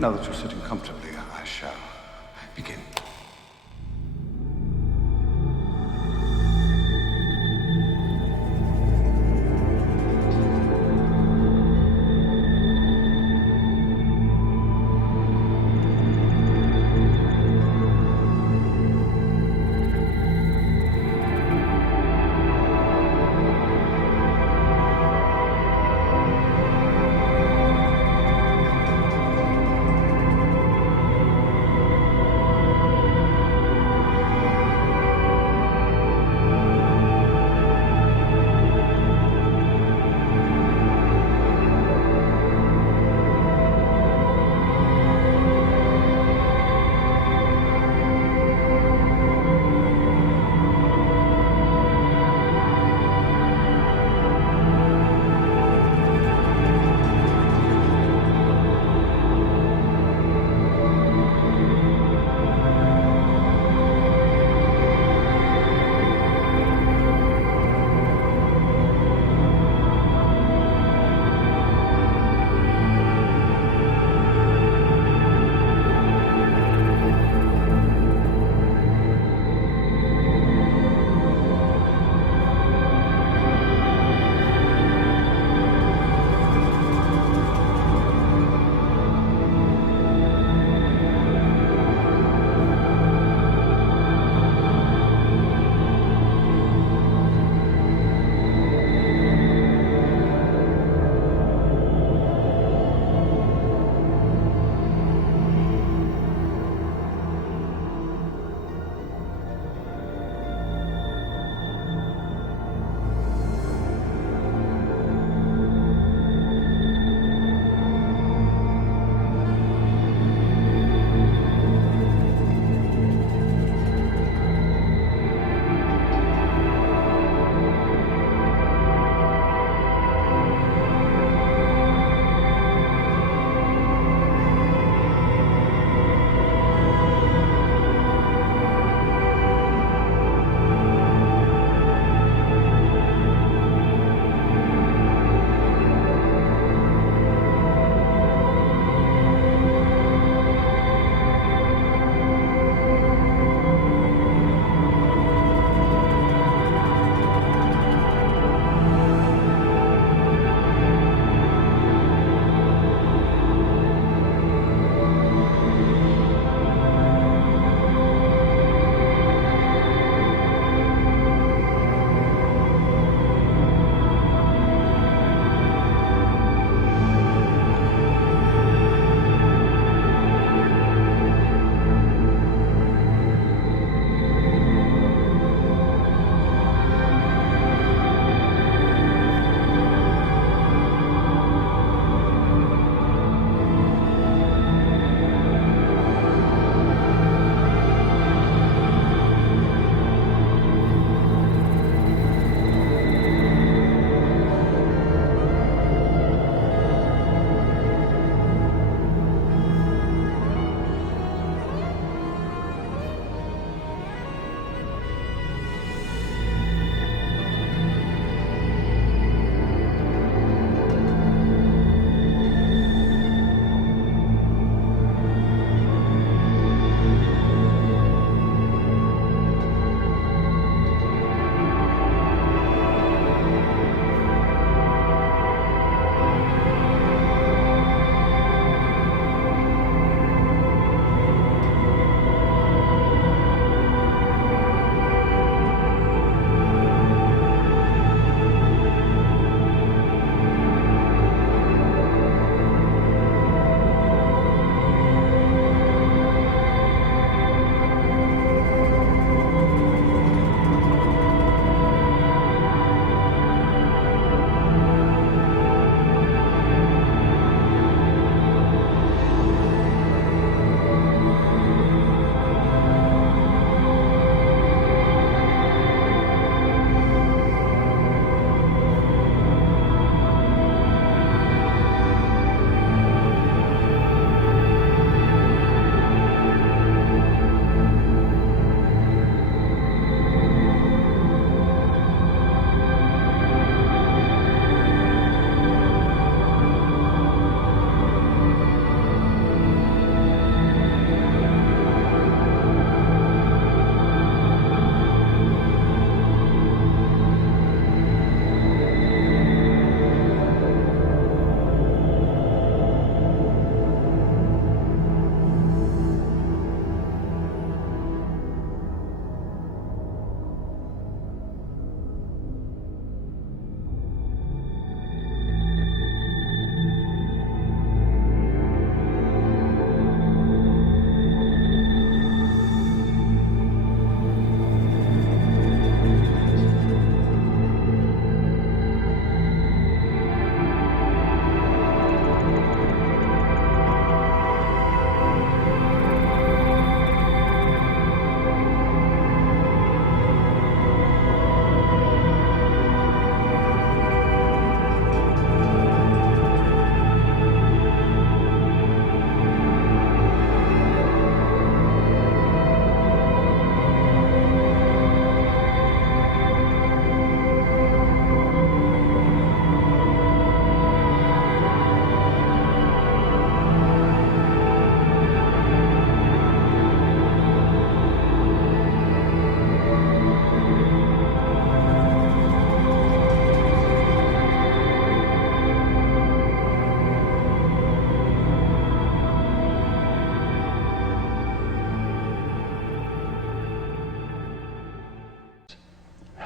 Now that you're sitting comfortably, I shall begin.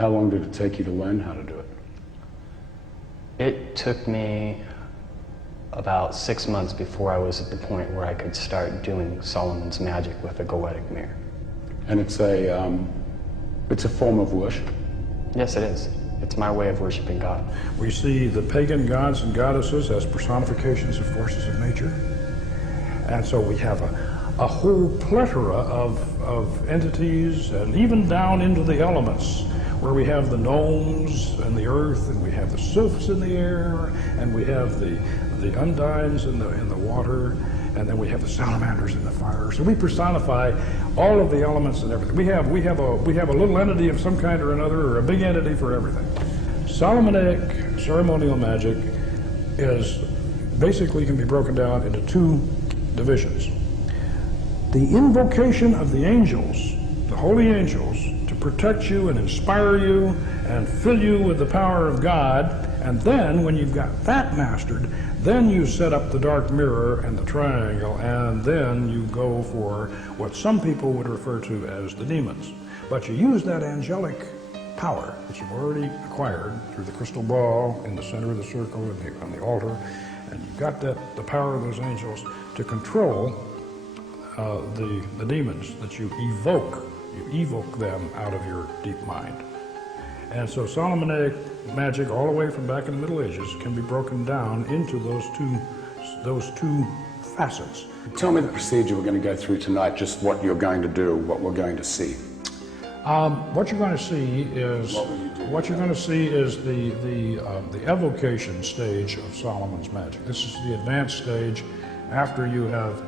How long did it take you to learn how to do it? It took me about 6 months before I was at the point where I could start doing Solomon's magic with a goetic mirror. And it's a form of worship? Yes, it is. It's my way of worshiping God. We see the pagan gods and goddesses as personifications of forces of nature. And so we have a whole plethora of entities, and even down into the elements, where we have the gnomes and the earth, and we have the sylphs in the air, and we have the undines in the water, and then we have the salamanders in the fire. So we personify all of the elements and everything. We have a little entity of some kind or another, or a big entity for everything. Solomonic ceremonial magic is basically can be broken down into two divisions. The invocation of the angels, the holy angels, to protect you and inspire you and fill you with the power of God, and then when you've got that mastered, then you set up the dark mirror and the triangle, and then you go for what some people would refer to as the demons. But you use that angelic power that you've already acquired through the crystal ball in the center of the circle and on the altar, and you've got the power of those angels to control the demons that you evoke. You evoke them out of your deep mind. And so Solomonic magic, all the way from back in the Middle Ages, can be broken down into those two facets. Tell me the procedure we're going to go through tonight, just what you're going to do, what we're going to see. What you're going to see is the evocation stage of Solomon's magic. This is the advanced stage after you have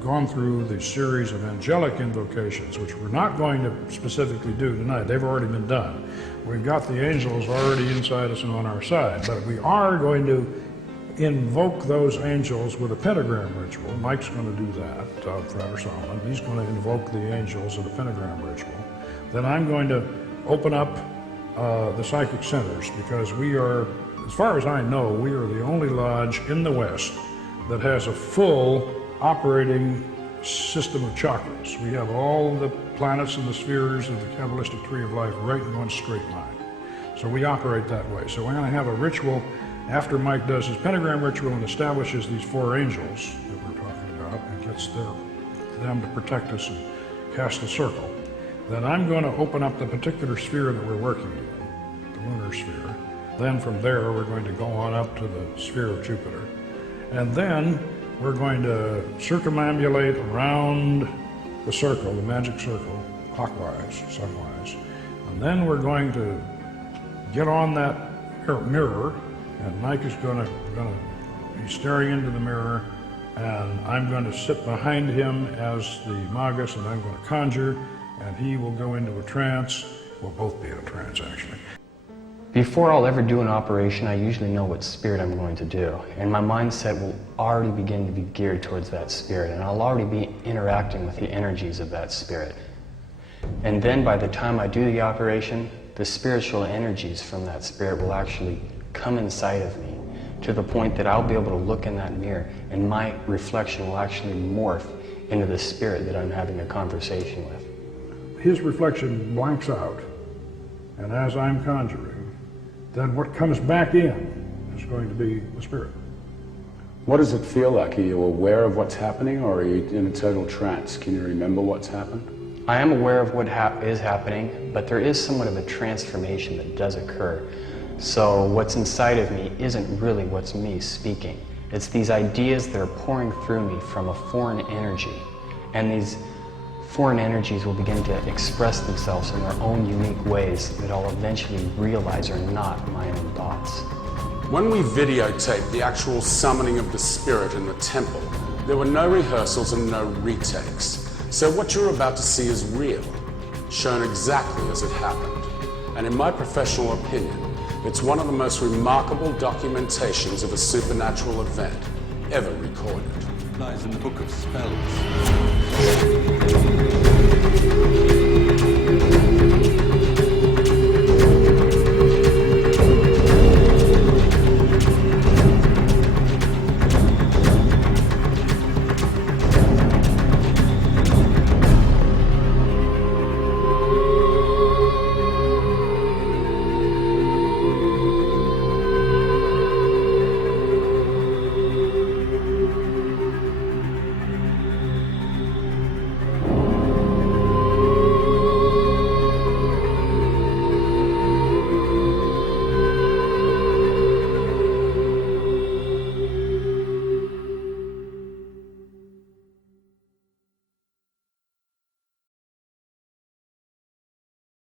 gone through the series of angelic invocations, which we're not going to specifically do tonight. They've already been done. We've got the angels already inside us and on our side, but we are going to invoke those angels with a pentagram ritual. Mike's going to do that, Father Solomon. He's going to invoke the angels with a pentagram ritual. Then I'm going to open up the psychic centers, because we are, as far as I know, we are the only lodge in the West that has a full operating system of chakras. We have all the planets and the spheres of the Kabbalistic tree of life right in one straight line. So we operate that way. So we're going to have a ritual after Mike does his pentagram ritual and establishes these four angels that we're talking about and gets them to protect us and cast a circle. Then I'm going to open up the particular sphere that we're working in, the lunar sphere. Then from there we're going to go on up to the sphere of Jupiter. And then we're going to circumambulate around the circle, the magic circle, clockwise, sunwise. And then we're going to get on that mirror, and Mike is going to be staring into the mirror, and I'm going to sit behind him as the magus, and I'm going to conjure, and he will go into a trance. We'll both be in a trance, actually. Before I'll ever do an operation, I usually know what spirit I'm going to do, and my mindset will already begin to be geared towards that spirit, and I'll already be interacting with the energies of that spirit. And then by the time I do the operation, the spiritual energies from that spirit will actually come inside of me, to the point that I'll be able to look in that mirror, and my reflection will actually morph into the spirit that I'm having a conversation with. His reflection blanks out, and as I'm conjuring, then what comes back in is going to be the spirit. What does it feel like? Are you aware of what's happening, or are you in a total trance? Can you remember what's happened? I am aware of what is happening, but there is somewhat of a transformation that does occur. So what's inside of me isn't really what's me speaking. It's these ideas that are pouring through me from a foreign energy, and these foreign energies will begin to express themselves in their own unique ways that I'll eventually realize are not my own thoughts. When we videotaped the actual summoning of the spirit in the temple, there were no rehearsals and no retakes. So what you're about to see is real, shown exactly as it happened. And in my professional opinion, it's one of the most remarkable documentations of a supernatural event ever recorded. Lies in the Book of Spells.